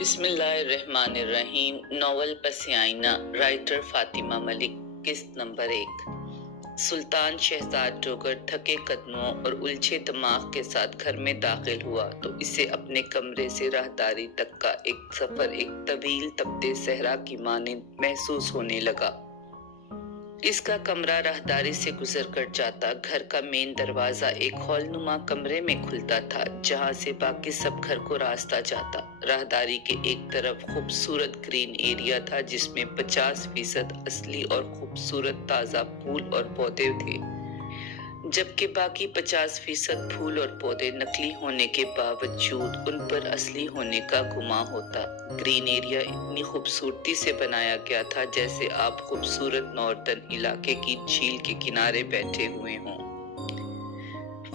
بسم اللہ الرحمن الرحیم۔ ناول پس آئینہ، رائٹر فاطمہ ملک، قسط نمبر 1۔ سلطان شہزاد ڈوگر تھکے قدموں اور الجھے دماغ کے ساتھ گھر میں داخل ہوا تو اسے اپنے کمرے سے راہداری تک کا ایک سفر ایک طویل تپتے صحرا کی مانند محسوس ہونے لگا۔ اس کا کمرہ راہداری سے گزر کر جاتا گھر کا مین دروازہ ایک ہال نما کمرے میں کھلتا تھا جہاں سے باقی سب گھر کو راستہ جاتا۔ راہداری کے ایک طرف خوبصورت گرین ایریا تھا جس میں 50% اصلی اور خوبصورت تازہ پھول اور پودے تھے، جبکہ باقی 50% پھول اور پودے نقلی ہونے کے باوجود ان پر اصلی ہونے کا گمان ہوتا۔ گرین ایریا اتنی خوبصورتی سے بنایا گیا تھا جیسے آپ خوبصورت ناردرن علاقے کی جھیل کے کنارے بیٹھے ہوئے ہوں۔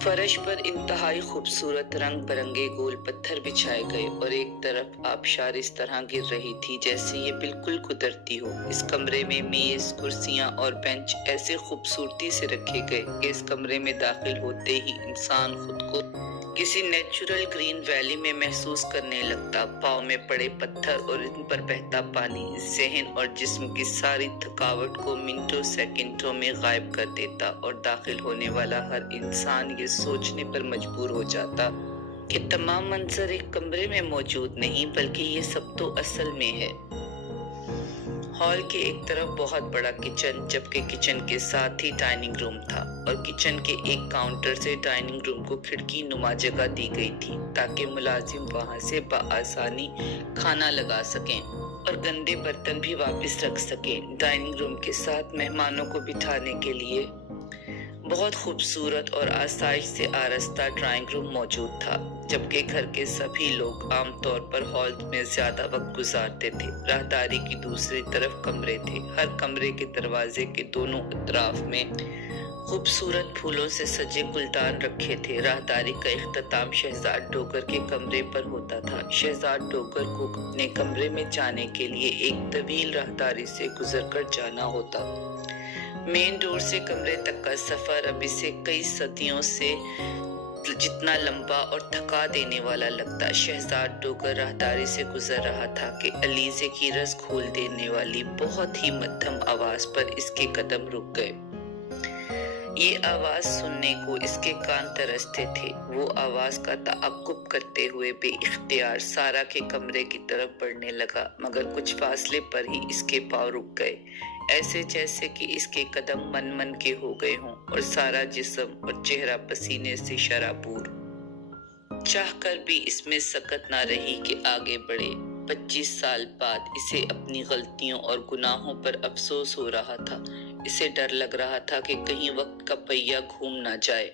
فرش پر انتہائی خوبصورت رنگ برنگے گول پتھر بچھائے گئے اور ایک طرف آبشار اس طرح گر رہی تھی جیسے یہ بالکل قدرتی ہو۔ اس کمرے میں میز، کرسیاں اور بینچ ایسے خوبصورتی سے رکھے گئے کہ اس کمرے میں داخل ہوتے ہی انسان خود کو کسی نیچرل گرین ویلی میں محسوس کرنے لگتا۔ پاؤں میں پڑے پتھر اور ان پر بہتا پانی ذہن اور جسم کی ساری تھکاوٹ کو منٹوں سیکنڈوں میں غائب کر دیتا اور داخل ہونے والا ہر انسان یہ سوچنے پر مجبور ہو جاتا کہ تمام منظر ایک کمرے میں موجود نہیں بلکہ یہ سب تو اصل میں ہے۔ ہال کے ایک طرف بہت بڑا کچن جبکہ کچن کے ساتھ ہی ڈائننگ روم تھا اور کچن کے ایک کاؤنٹر سے ڈائننگ روم کو کھڑکی نما جگہ دی گئی تھی تاکہ ملازم وہاں سے بآسانی کھانا لگا سکیں اور گندے برتن بھی واپس رکھ سکیں۔ ڈائننگ روم کے ساتھ مہمانوں کو بٹھانے کے لیے بہت خوبصورت اور آسائش سے آراستہ ڈرائنگ روم موجود تھا، جبکہ گھر کے سبھی لوگ عام طور پر ہال میں زیادہ وقت گزارتے تھے۔ راہداری کی دوسری طرف کمرے تھے۔ ہر کمرے کے دروازے کے دونوں اطراف میں خوبصورت پھولوں سے سجے گلدان رکھے تھے۔ راہداری کا اختتام شہزاد ڈوگر کے کمرے پر ہوتا تھا۔ شہزاد ڈوگر کو اپنے کمرے میں جانے کے لیے ایک طویل راہداری سے گزر کر جانا ہوتا۔ مین ڈور سے کمرے تک کا سفر اب اسے کئی صدیوں سے جتنا لمبا اور تھکا دینے والا لگتا۔ شہزاد ڈوگر راہداری سے گزر رہا تھا کہ علیزے کی رس کھول دینے والی بہت ہی مدھم آواز پر اس کے قدم رک گئے۔ یہ آواز سننے کو اس کے کان ترستے تھے۔ وہ آواز کا تعقب کرتے ہوئے بے اختیار سارا کے کمرے کی طرف بڑھنے لگا، مگر کچھ فاصلے پر ہی اس کے پاؤں رک گئے، ایسے جیسے کہ اس کے قدم من کے ہو گئے ہوں اور سارا جسم اور چہرہ پسینے سے شرابور۔ چاہ کر بھی اس میں سکت نہ رہی کہ آگے بڑھے۔ 25 سال بعد اسے اپنی غلطیوں اور گناہوں پر افسوس ہو رہا تھا۔ اسے ڈر لگ رہا تھا کہ کہیں وقت کا پہیہ گھوم نہ جائے۔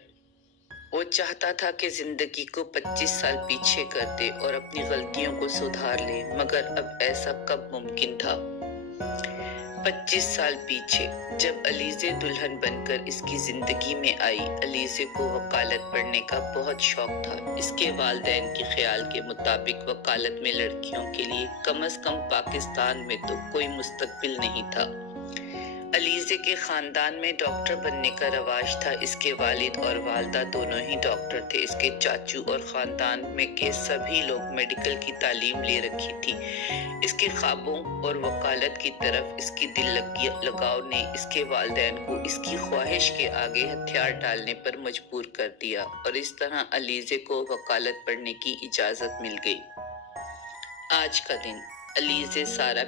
وہ چاہتا تھا کہ زندگی کو 25 سال پیچھے کر دے اور اپنی غلطیوں کو سدھار لے، مگر اب ایسا کب ممکن تھا؟ 25 سال پیچھے، جب علیزے دلہن بن کر اس کی زندگی میں آئی۔ علیزے کو وکالت پڑھنے کا بہت شوق تھا۔ اس کے والدین کے خیال کے مطابق وکالت میں لڑکیوں کے لیے کم از کم پاکستان میں تو کوئی مستقبل نہیں تھا۔ علیزے کے خاندان میں ڈاکٹر بننے کا رواج تھا۔ اس کے والد اور والدہ دونوں ہی ڈاکٹر تھے۔ اس کے چاچو اور خاندان میں کے سبھی لوگ میڈیکل کی تعلیم لے رکھی تھی۔ اس کے خوابوں اور وکالت کی طرف اس کی دل لگاؤ نے اس کے والدین کو اس کی خواہش کے آگے ہتھیار ڈالنے پر مجبور کر دیا اور اس طرح علیزے کو وکالت پڑھنے کی اجازت مل گئی۔ آج کا دن علیزے سارا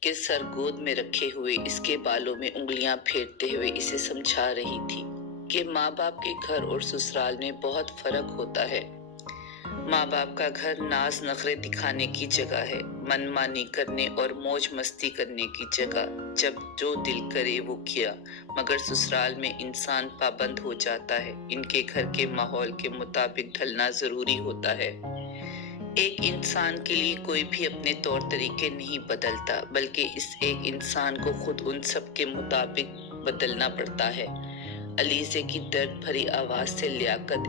کے سر گود میں رکھے ہوئے اس کے بالوں میں انگلیاں پھیرتے ہوئے اسے سمجھا رہی تھی کہ ماں باپ کے گھر اور سسرال میں بہت فرق ہوتا ہے۔ ماں باپ کا گھر ناز نخرے دکھانے کی جگہ ہے، من مانی کرنے اور موج مستی کرنے کی جگہ، جب جو دل کرے وہ کیا، مگر سسرال میں انسان پابند ہو جاتا ہے۔ ان کے گھر کے ماحول کے مطابق ڈھلنا ضروری ہوتا ہے۔ ایک انسان کے لیے کوئی بھی اپنے طور طریقے نہیں بدلتا، بلکہ اس ایک انسان کو خود ان سب کے مطابق بدلنا پڑتا ہے۔ علیزے کی درد بھری آواز سے لیاقت